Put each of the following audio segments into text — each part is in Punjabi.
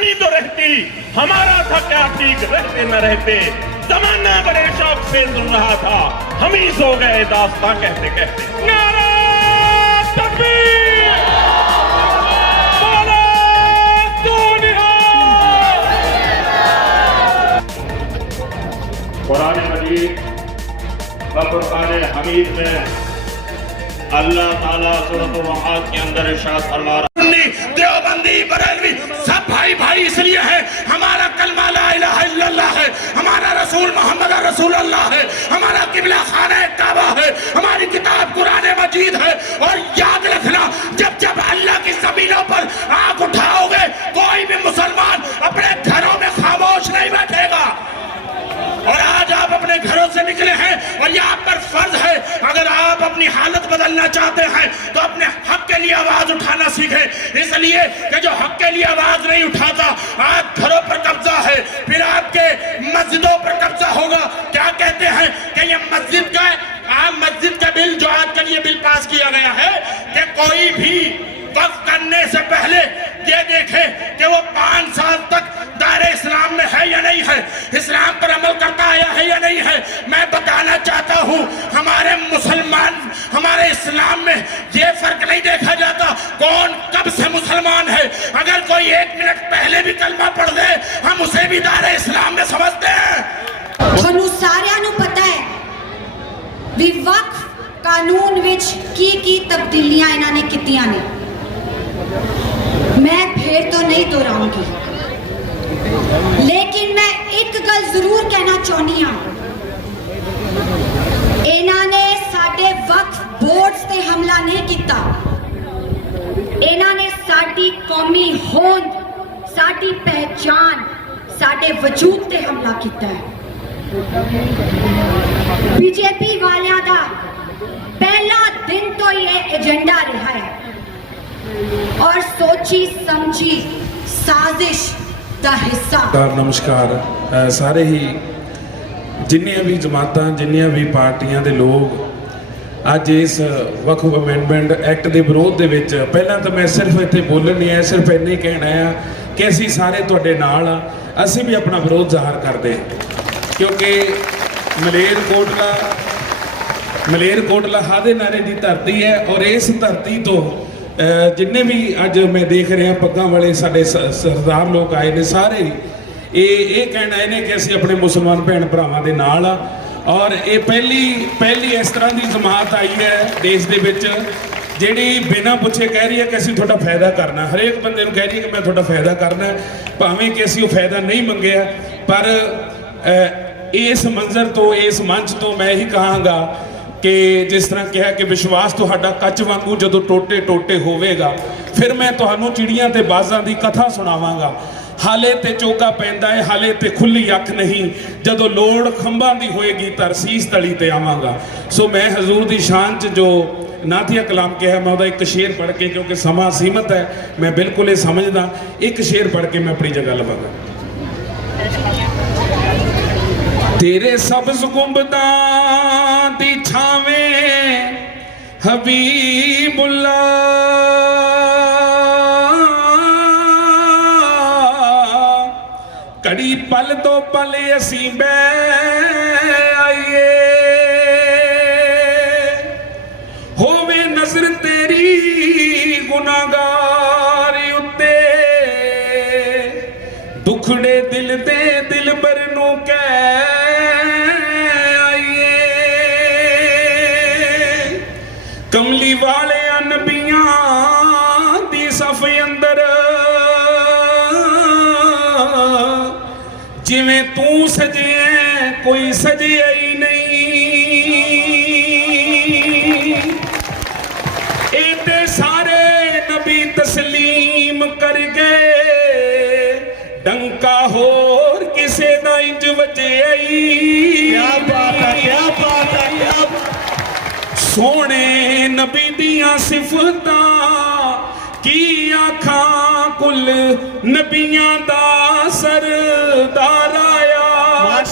जवानी तो रहती हमारा था क्या ठीक रहते न रहते जमाना बड़े शौक से सुन रहा था हम ही सो गए दास्तां कहते कहते नारा तकबीर बोलो दुनिया कुरान मजीद व फुरकान हमीद में اللہ تعالیٰ صورت و محاد کے اندر ارشاد فرما رہا ہے۔ دیوبندی بریلوی سب بھائی بھائی اس لیے ہے، ہمارا کلمہ لا الہ الا اللہ ہے، ہمارا رسول محمد رسول اللہ ہے، ہمارا قبلہ خانہ کعبہ ہے، ہماری کتاب قرآن مجید ہے۔ اور یاد رکھنا، جب جب اللہ کی سبیلوں پر آنکھ اٹھاؤ گے، کوئی بھی مسلمان اپنے گھروں نکلے ہیں اور یہ آپ پر فرض ہے، اگر آپ اپنی حالت بدلنا چاہتے ہیں، تو اپنے حق کے لیے آواز اٹھانا سیکھیں۔ اس لیے کہ جو حق کے لیے آواز نہیں اٹھاتا، آپ گھروں پر قبضہ ہے، پھر آپ کے مسجدوں پر قبضہ ہوگا۔ کیا کہتے ہیں کہ یہ مسجد کا ہے؟ آپ مسجد کا بل جو آج کے لیے بل پاس کیا گیا ہے کہ کوئی بھی وقت کرنے سے پہلے اسلام میں یہ فرق نہیں دیکھا جاتا کون کب سے مسلمان ہے۔ اگر کوئی ایک منٹ پہلے بھی کلمہ پڑھ دے ہم اسے بھی دار اسلام میں سمجھتے ہیں۔ ਤੁਹਾਨੂੰ ਸਾਰਿਆਂ ہے۔ ਪਤਾ وقف قانون وچ کی کی تبدیلیاں ਕੀ نے کتیاں نے۔ میں پھر تو نہیں دو ਨਹੀਂ ਦੁਹਰਾਉਂਗੀ ਲੇਕਿਨ ਮੈਂ ਇੱਕ ਗੱਲ ਜ਼ਰੂਰ ਕਹਿਣਾ ਚਾਹੁੰਦੀ ਹਾਂ ਇਹਨਾਂ نے ساڑھے وقف ਬੋਰਡਸ ਤੇ ਹਮਲਾ ਨਹੀਂ ਕੀਤਾ ਇਹਨਾਂ ਨੇ ਸਾਡੀ ਕੌਮੀ ਹੋਂਦ ਸਾਡੀ ਪਹਿਚਾਨ ਸਾਡੇ ਵਜੂਦ ਤੇ ਹਮਲਾ ਕੀਤਾ ਹੈ ਬੀਜੇਪੀ ਵਾਲਿਆਂ ਦਾ ਪਹਿਲਾ ਦਿਨ ਤੋਂ ਹੀ ਇਹ ਏਜੰਡਾ ਰਿਹਾ ਹੈ ਔਰ ਸੋਚੀ ਸਮਝੀ ਸਾਜ਼ਿਸ਼ ਦਾ ਹਿੱਸਾ ਨਮਸਕਾਰ ਸਾਰੇ ਹੀ ਜਿੰਨੀਆਂ ਵੀ ਜਮਾਤਾਂ ਜਿੰਨੀਆਂ ਵੀ ਪਾਰਟੀਆਂ ਦੇ ਲੋਕ ਅੱਜ ਇਸ ਵਕਫ ਅਮੈਂਡਮੈਂਟ ਐਕਟ ਦੇ ਵਿਰੋਧ ਦੇ ਵਿੱਚ ਪਹਿਲਾਂ ਤਾਂ ਮੈਂ ਸਿਰਫ ਇੱਥੇ ਬੋਲਣ ਨਹੀਂ ਆਇਆ ਸਿਰਫ ਇੰਨੇ ਹੀ ਕਹਿਣਾ ਆ ਕਿ ਅਸੀਂ ਸਾਰੇ ਤੁਹਾਡੇ ਨਾਲ ਆ ਅਸੀਂ ਵੀ ਆਪਣਾ ਵਿਰੋਧ ਜ਼ਾਹਰ ਕਰਦੇ ਕਿਉਂਕਿ ਮਲੇਰਕੋਟਲਾ ਮਲੇਰਕੋਟਲਾ ਹਾਦੇ ਨਾਰੇ ਦੀ ਧਰਤੀ ਹੈ ਔਰ ਇਸ ਧਰਤੀ ਤੋਂ ਜਿੰਨੇ ਵੀ ਅੱਜ ਮੈਂ ਦੇਖ ਰਿਹਾ ਪੱਗਾਂ ਵਾਲੇ ਸਾਡੇ ਸ- ਸਰਦਾਰ ਲੋਕ ਆਏ ਨੇ ਸਾਰੇ ਹੀ, ਇਹ ਇਹ ਕਹਿਣਾ ਇਹਨੇ ਕਿ ਅਸੀਂ ਆਪਣੇ ਮੁਸਲਮਾਨ ਭੈਣ ਭਰਾਵਾਂ ਦੇ ਨਾਲ ਆ ਔਰ ਇਹ ਪਹਿਲੀ ਪਹਿਲੀ ਇਸ ਤਰ੍ਹਾਂ ਦੀ ਜਮਾਤ ਆਈ ਹੈ ਦੇਸ਼ ਦੇ ਵਿੱਚ, ਜਿਹੜੀ ਬਿਨਾਂ ਪੁੱਛੇ ਕਹਿ ਰਹੀ ਹੈ ਕਿ ਅਸੀਂ ਤੁਹਾਡਾ ਫਾਇਦਾ ਕਰਨਾ ਹਰੇਕ ਬੰਦੇ ਨੂੰ ਕਹਿ ਰਹੀ ਹੈ ਕਿ ਮੈਂ ਤੁਹਾਡਾ ਫਾਇਦਾ ਕਰਨਾ ਭਾਵੇਂ ਕਿ ਅਸੀਂ ਉਹ ਫਾਇਦਾ ਨਹੀਂ ਮੰਗਿਆ, ਪਰ ਇਸ ਮੰਜ਼ਰ ਤੋਂ, ਇਸ ਮੰਚ ਤੋਂ ਮੈਂ ਇਹੀ ਕਹਾਂਗਾ ਕਿ ਜਿਸ ਤਰ੍ਹਾਂ ਕਿਹਾ ਕਿ ਵਿਸ਼ਵਾਸ ਤੁਹਾਡਾ ਕੱਚ ਵਾਂਗੂ ਜਦੋਂ ਟੋਟੇ ਟੋਟੇ ਹੋਵੇਗਾ, ਫਿਰ ਮੈਂ ਤੁਹਾਨੂੰ ਚਿੜੀਆਂ ਤੇ ਬਾਜ਼ਾਂ ਦੀ ਕਥਾ ਸੁਣਾਵਾਂਗਾ। ਹਾਲੇ ਤੇ ਚੋਗਾ ਪੈਂਦਾ ਹੈ ਹਾਲੇ ਤੇ ਖੁੱਲੀ ਅੱਖ ਨਹੀਂ। ਜਦੋਂ ਲੋੜ ਖੰਭਾਂ ਦੀ ਹੋਏਗੀ ਤਰਸੀਸ ਤਲੀ ਤੇ ਆਵਾਂਗਾ। ਸੋ ਮੈਂ ਹਜ਼ੂਰ ਦੀ ਸ਼ਾਨ ਚ ਜੋ ਨਾਥੀਆ ਕਲਾਮ ਕਿਹਾ, ਮੈਂ ਉਹਦਾ ਇੱਕ ਸ਼ੇਰ ਪੜ੍ਹ ਕੇ, ਕਿਉਂਕਿ ਸਮਾਂ ਸੀਮਤ ਹੈ, ਮੈਂ ਬਿਲਕੁਲ ਇਹ ਸਮਝਦਾ। ਇੱਕ ਸ਼ੇਰ ਪੜ੍ਹ ਕੇ ਮੈਂ ਆਪਣੀ ਜਗ੍ਹਾ ਲਵਾਂਗਾ। ਤੇਰੇ ਸਬਜ਼ ਗੁੰਬਦਾਂ ਦੀ ਛਾਵੇਂ ਹਬੀਬੁੱਲਾ ਪਲ ਤੋਂ ਪਲ ਅਸੀਂ ਬੈ ਆਈਏ। ਹੋਵੇ ਨਜ਼ਰ ਤੇਰੀ ਗੁਨਾਹਗਾਰ ਉੱਤੇ ਦੁਖੜੇ ਦਿਲ ਕੋਈ ਸਜਿਆ ਹੀ ਨਹੀਂ। ਇਹ ਤੇ ਸਾਰੇ ਨਬੀ ਤਸਲੀਮ ਕਰ ਗਏ। ਡੰਕਾ ਹੋਰ ਕਿਸੇ ਦਾ ਇੰਜ ਵਜਿਆ ਹੀ ਕੀ ਬਾਤ ਹੈ ਕੀ ਬਾਤ ਹੈ। ਕੀ ਸੋਹਣੇ ਨਬੀ ਦੀਆਂ ਸਿਫਤਾਂ ਕੀ ਆਖਾਂ ਕੁੱਲ ਨਬੀਆਂ ਦਾ ਸਰਦਾਰ?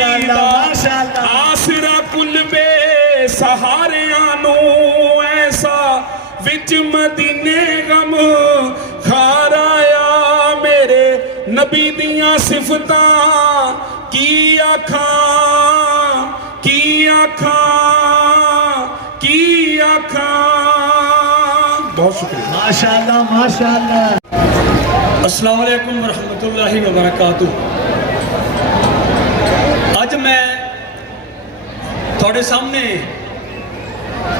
آسرا کل بے سہاریاں نو ایسا وچ مدینے غم میرے نبی دیاں صفتاں۔ کی آکھاں کی آکھاں کی آکھاں بہت شکریہ۔ ماشاءاللہ ماشاءاللہ۔ السلام علیکم ورحمۃ اللہ وبرکاتہ۔ ਮੈਂ ਤੁਹਾਡੇ ਸਾਹਮਣੇ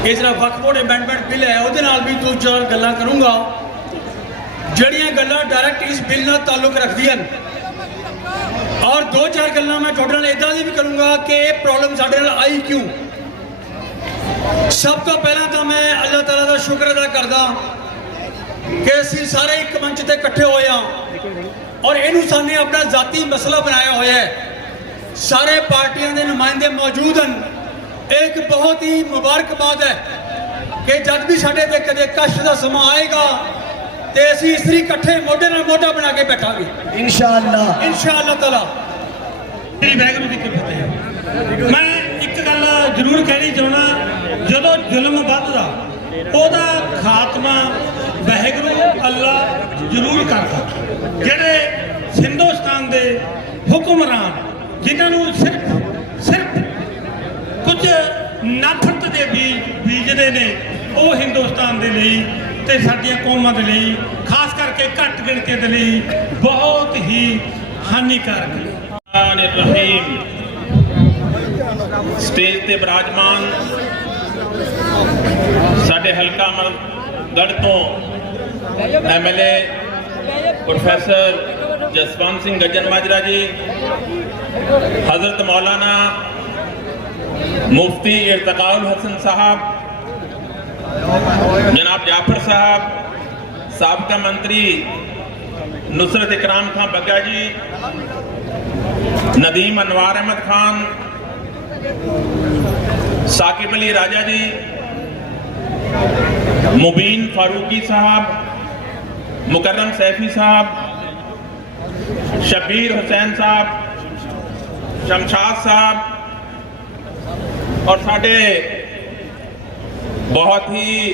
ਇਹ ਜਿਹੜਾ ਵਕਫ ਬੋਰਡ ਅਮੈਂਡਮੈਂਟ ਬਿੱਲ ਹੈ, ਉਹਦੇ ਨਾਲ ਵੀ ਦੋ ਚਾਰ ਗੱਲਾਂ ਕਰੂੰਗਾ। ਜਿਹੜੀਆਂ ਗੱਲਾਂ ਡਾਇਰੈਕਟ ਇਸ ਬਿੱਲ ਨਾਲ ਤਾਲੁਕ ਰੱਖਦੀਆਂ ਨੇ ਔਰ ਦੋ ਚਾਰ ਗੱਲਾਂ ਮੈਂ ਤੁਹਾਡੇ ਨਾਲ ਇਦਾਂ ਦੀ ਵੀ ਕਰੂੰਗਾ ਕਿ ਇਹ ਪ੍ਰੋਬਲਮ ਸਾਡੇ ਨਾਲ ਆਈ ਕਿਉਂ? ਸਭ ਤੋਂ ਪਹਿਲਾਂ ਤਾਂ ਮੈਂ ਅੱਲਾਹ ਤਾਲਾ ਦਾ ਸ਼ੁਕਰ ਅਦਾ ਕਰਦਾ ਕਿ ਅਸੀਂ ਸਾਰੇ ਇੱਕ ਮੰਚ ਤੇ ਇਕੱਠੇ ਹੋਏ ਹਾਂ। ਔਰ ਇਹਨੂੰ ਸਾਨੇ ਆਪਣਾ ਜ਼ਾਤੀ ਮਸਲਾ ਬਣਾਇਆ ਹੋਇਆ ਹੈ। ਸਾਰੇ ਪਾਰਟੀਆਂ ਦੇ ਨੁਮਾਇੰਦੇ ਮੌਜੂਦ ਹਨ। ਇਹ ਇੱਕ ਬਹੁਤ ਹੀ ਮੁਬਾਰਕਬਾਦ ਹੈ ਕਿ ਜਦ ਵੀ ਸਾਡੇ ਤੇ ਕਦੇ ਕਸ਼ਟ ਦਾ ਸਮਾਂ ਆਏਗਾ ਤੇ ਅਸੀਂ ਇਸਤਰੀ ਇਕੱਠੇ ਮੋਢੇ ਨਾਲ ਮੋਢਾ ਬਣਾ ਕੇ ਬੈਠਾਂਗੇ। ਇਨਸ਼ਾਅੱਲਾ। ਇਨਸ਼ਾਅੱਲਾ ਤਾਲਾ। ਜੀ ਵੈਗਰੂ ਦੀ ਕਿਰਪਾ ਮੈਂ ਇੱਕ ਗੱਲ ਜ਼ਰੂਰ ਕਹਿਣੀ ਚਾਹਣਾ ਜਦੋਂ ਜ਼ੁਲਮ ਵੱਧਦਾ ਉਹਦਾ ਖਾਤਮਾ ਵਹਿਗੁਰੂ ਅੱਲਾ ਜ਼ਰੂਰ ਕਰਦਾ। ਜਿਹੜੇ ਹਿੰਦੁਸਤਾਨ ਦੇ ਹੁਕਮਰਾਨ ਜਿਨ੍ਹਾਂ ਨੂੰ ਸਿਰਫ ਸਿਰਫ ਕੁਝ ਨਫ਼ਰਤ ਦੇ ਬੀਜ ਬੀਜਦੇ ਨੇ, ਉਹ ਹਿੰਦੁਸਤਾਨ ਦੇ ਲਈ ਤੇ ਸਾਡੀਆਂ ਕੌਮਾਂ ਦੇ ਲਈ, ਖਾਸ ਕਰਕੇ ਘੱਟ ਗਿਣਤੀ ਦੇ ਲਈ ਬਹੁਤ ਹੀ ਹਾਨੀਕਾਰਕ ਨੇ। ਰਹੀਮ ਸਟੇਜ ਤੇ ਬਿਰਾਜਮਾਨ ਸਾਡੇ ਹਲਕਾ ਅਮਰਗੜ ਤੋਂ ਐਮਐਲਏ ਪ੍ਰੋਫੈਸਰ جسوان سنگھ گجن ماجرا جی حضرت مولانا مفتی ارتقاء الحسن صاحب، جناب جعفر صاحب، سابقہ منتری نصرت اکرام خان بگا جی ندیم انوار احمد خان، ثاقب علی راجہ جی مبین فاروقی صاحب، مکرم سیفی صاحب शबीर हुसैन साहब ਸ਼ਮਸ਼ਾਦ ਸਾਹਿਬ ਔਰ ਸਾਡੇ ਬਹੁਤ ਹੀ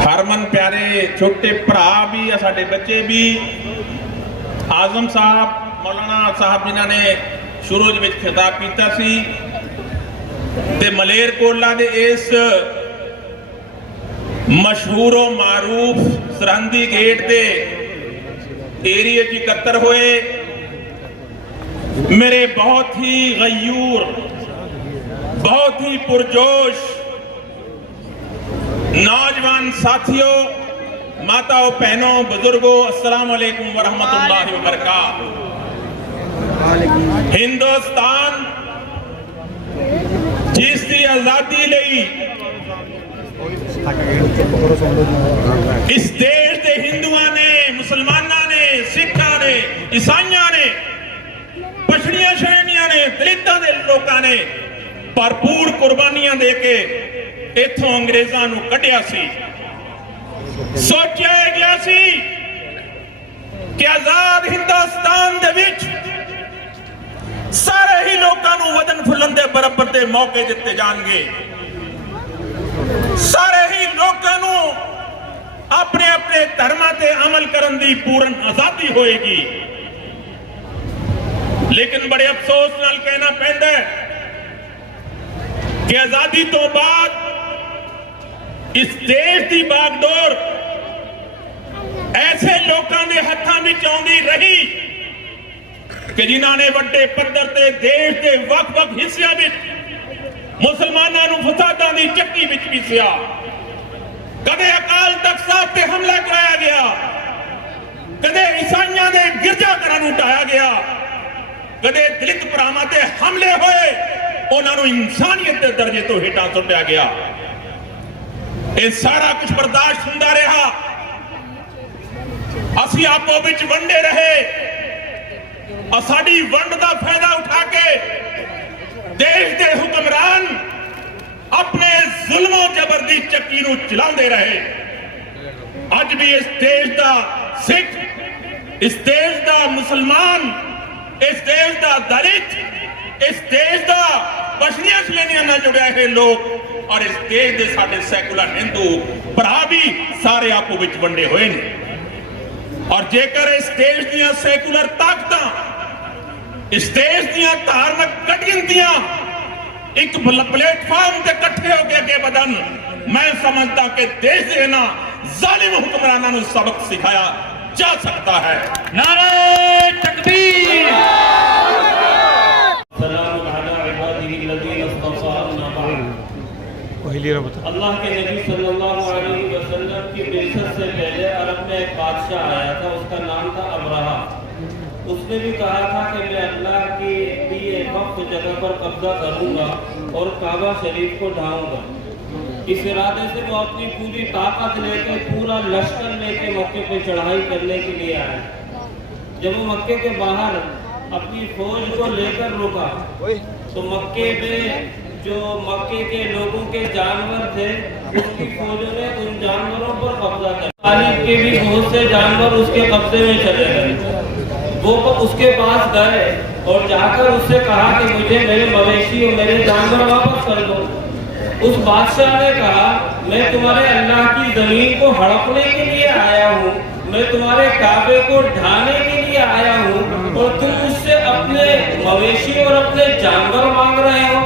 ਹਰਮਨ ਪਿਆਰੇ ਛੋਟੇ ਭਰਾ ਵੀ ਆ ਸਾਡੇ ਬੱਚੇ ਵੀ ਆਜ਼ਮ ਸਾਹਿਬ ਮੌਲਾਨਾ ਸਾਹਿਬ ਜਿਨ੍ਹਾਂ ਨੇ ਸ਼ੁਰੂ ਦੇ ਵਿੱਚ ਖਿਤਾਬ ਕੀਤਾ ਸੀ ਤੇ ਮਲੇਰਕੋਟਲਾ ਦੇ ਇਸ ਮਸ਼ਹੂਰੋ ਮਾਰੂਫ ਸਰਹੰਦੀ ਗੇਟ ਦੇ ਏਰੀਏ 'ਚ ਇਕੱਤਰ ہوئے۔ میرے بہت ہی غیور بہت ہی پرجوش نوجوان ساتھیوں ماتاؤں بہنوں بزرگوں السلام علیکم ورحمت اللہ وبرکاتہ۔ ہندوستان جس کی آزادی لئی اس دیش کے ہندو نے مسلمان ਈਸਾਈਆਂ ਨੇ, ਪਛੜੀਆਂ ਸ਼੍ਰੇਣੀਆਂ ਨੇ, ਦਲਿਤਾਂ ਦੇ ਲੋਕਾਂ ਨੇ ਭਰਪੂਰ ਕੁਰਬਾਨੀਆਂ ਦੇ ਕੇ ਇੱਥੋਂ ਅੰਗਰੇਜ਼ਾਂ ਨੂੰ ਕੱਢਿਆ ਸੀ। ਸੋਚਿਆ ਗਿਆ ਸੀ ਕਿ ਆਜ਼ਾਦ ਹਿੰਦੁਸਤਾਨ ਦੇ ਵਿੱਚ ਸਾਰੇ ਹੀ ਲੋਕਾਂ ਨੂੰ ਵਤਨ ਫੁੱਲਣ ਦੇ ਬਰਾਬਰ ਦੇ ਮੌਕੇ ਦਿੱਤੇ ਜਾਣਗੇ। ਸਾਰੇ ਹੀ ਲੋਕਾਂ ਨੂੰ ਆਪਣੇ ਆਪਣੇ ਧਰਮਾਂ ਤੇ ਅਮਲ ਕਰਨ ਦੀ ਪੂਰਨ ਆਜ਼ਾਦੀ ਹੋਏਗੀ। ਲੇਕਿਨ ਬੜੇ ਅਫਸੋਸ ਨਾਲ ਕਹਿਣਾ ਪੈਂਦਾ ਹੈ ਕਿ ਆਜ਼ਾਦੀ ਤੋਂ ਬਾਅਦ ਇਸ ਦੇਸ਼ ਦੀ ਬਾਗਡੋਰ ਐਸੇ ਲੋਕਾਂ ਦੇ ਹੱਥਾਂ ਵਿੱਚ ਆਉਂਦੀ ਰਹੀ ਕਿ ਜਿਨ੍ਹਾਂ ਨੇ ਵੱਡੇ ਪੱਧਰ ਤੇ ਦੇਸ਼ ਦੇ ਵੱਖ-ਵੱਖ ਹਿੱਸਿਆਂ ਵਿੱਚ ਮੁਸਲਮਾਨਾਂ ਨੂੰ ਫਸਾਦਾਂ ਦੀ ਚੱਕੀ ਵਿੱਚ ਪੀਸਿਆ ਕਦੇ ਅਕਾਲ ਤਖਤ ਸਾਹਿਬ ਤੇ ਹਮਲਾ ਕਰਾਇਆ ਗਿਆ, ਕਦੇ ਈਸਾਈਆਂ ਦੇ ਗਿਰਜਾਘਰਾਂ ਨੂੰ ਢਾਇਆ ਗਿਆ। ਕਦੇ ਦਲਿਤ ਭਰਾਵਾਂ ਤੇ ਹਮਲੇ ਹੋਏ, ਉਹਨਾਂ ਨੂੰ ਇਨਸਾਨੀਅਤ ਦੇ ਦਰਜੇ ਤੋਂ ਹੇਠਾਂ ਸੁੱਟਿਆ ਗਿਆ। ਇਹ ਸਾਰਾ ਕੁਝ ਬਰਦਾਸ਼ਤ ਹੁੰਦਾ ਰਿਹਾ। ਅਸੀਂ ਆਪੋ ਵਿੱਚ ਵੰਡੇ ਰਹੇ। ਆ ਸਾਡੀ ਵੰਡ ਦਾ ਫਾਇਦਾ ਉਠਾ ਕੇ ਦੇਸ਼ ਦੇ ਹੁਕਮਰਾਨ ਆਪਣੇ ਜ਼ੁਲਮੋ ਜ਼ਬਰ ਦੀ ਚੱਕੀ ਨੂੰ ਚਲਾਉਂਦੇ ਰਹੇ। ਅੱਜ ਵੀ ਇਸ ਦੇਸ਼ ਦਾ ਸਿੱਖ, ਇਸ ਦੇਸ਼ ਦਾ ਮੁਸਲਮਾਨ ਇਸ ਦੇਸ਼ ਦਾ ਦਲਿਤ, ਇਸ ਦੇਸ਼ ਦਾ ਪਛੜੀਆਂ ਸ਼੍ਰੇਣੀਆਂ ਨਾਲ ਜੁੜਿਆ ਹੋਏ ਲੋਕ ਔਰ ਇਸ ਦੇਸ਼ ਦੇ ਸਾਡੇ ਸੈਕੂਲਰ ਹਿੰਦੂ ਭਰਾ ਵੀ ਸਾਰੇ ਆਪੋ ਵਿੱਚ ਵੰਡੇ ਹੋਏ ਨੇ। ਔਰ ਜੇਕਰ ਇਸ ਦੇਸ਼ ਦੀਆਂ ਸੈਕੂਲਰ ਤਾਕਤਾਂ, ਇਸ ਦੇਸ਼ ਦੀਆਂ ਧਾਰਮਿਕ ਕਟਿੰਦੀਆਂ ਇੱਕ ਪਲੇਟਫਾਰਮ ਤੇ ਇਕੱਠੇ ਹੋ ਕੇ ਅੱਗੇ ਵਧਣ, ਮੈਂ ਸਮਝਦਾ ਕਿ ਦੇਸ਼ ਦੇ ਇਹਨਾਂ ਜ਼ਾਲਿਮ ਹੁਕਮਰਾਨਾਂ ਨੂੰ ਸਬਕ ਸਿਖਾਇਆ جا سکتا ہے۔ نعرہ تکبیر۔ اللہ کے نبی صلی اللہ علیہ وسلم کی بعثت سے پہلے عرب میں ایک بادشاہ آیا تھا اس کا نام تھا ابرہہ اس نے بھی کہا تھا کہ میں اللہ کی بھی ایک وقت جگہ پر قبضہ کروں گا اور کعبہ شریف کو ڈھاؤں گا۔ اس ارادے سے وہ اپنی پوری طاقت لے کے، پورا لشکر لے کے موقع پہ چڑھائی کرنے کے لیے آئے۔ جب وہ مکے کے باہر اپنی فوج کو لے کر رکا، تو مکے میں جو مکے کے لوگوں کے جانور تھے، ان کی فوجوں نے ان جانوروں پر قبضہ کر تاریخ کے بھی بہت سے جانور اس کے قبضے میں چلے گئے۔ وہ اس کے پاس گئے اور جا کر اس سے کہا کہ مجھے میرے مویشی اور میرے جانور واپس کر دو۔ اس بادشاہ نے کہا، میں تمہارے اللہ کی زمین کو ہڑپنے کے لیے آیا ہوں، میں تمہارے کعبے کو ڈھانے کے لیے آیا ہوں اور تم اس سے اپنے مویشی اور اپنے جانور مانگ رہے ہو۔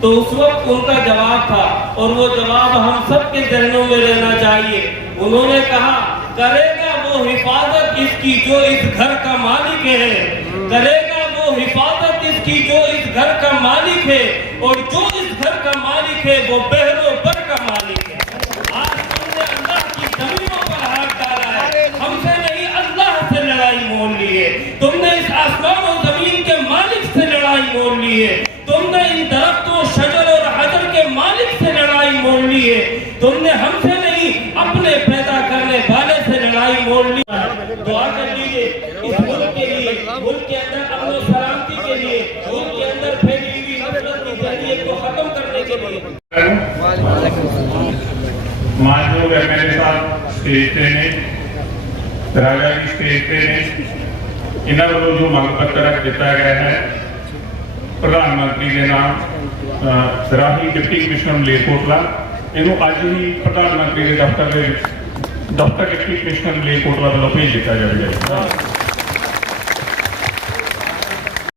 تو اس وقت ان کا جواب تھا، اور وہ جواب ہم سب کے ذہنوں میں رہنا چاہیے۔ انہوں نے کہا، کرے گا وہ حفاظت اس کی جو اس گھر کا مالک ہے۔ کرے گا حفاظت اس کی جو اس گھر کا مالک ہے اور جو اس گھر کا مالک ہے، وہ بہر و بر کا مالک ہے۔ آج ہم نے اللہ کی زمینوں پر ہاتھ ڈالا ہے۔ ہم سے نہیں، اللہ سے لڑائی مول لی ہے۔ تم نے اس آسمان ਮਾਨਯੋਗ ਐਮਐਲਏ ਸਾਹਿਬ ਸਟੇਜ ਤੇ ਨੇ, ਰਾਜਾ ਜੀ ਸਟੇਜ ਤੇ ਨੇ। ਇਹਨਾਂ ਵੱਲੋਂ ਜੋ ਮੰਗ ਪੱਤਰ ਦਿੱਤਾ ਗਿਆ ਹੈ, ਪ੍ਰਧਾਨ ਮੰਤਰੀ ਦੇ ਨਾਮ ਰਾਹੀਂ ਡਿਪਟੀ ਕਮਿਸ਼ਨਰ ਮਲੇਰਕੋਟਲਾ ਇਹਨੂੰ ਅੱਜ ਹੀ ਪ੍ਰਧਾਨ ਮੰਤਰੀ ਦੇ ਦਫ਼ਤਰ ਦੇ ਵਿੱਚ, ਦਫ਼ਤਰ ਡਿਪਟੀ ਕਮਿਸ਼ਨਰ ਮਲੇਰਕੋਟਲਾ ਵੱਲੋਂ ਭੇਜ ਦਿੱਤਾ ਜਾਵੇਗਾ।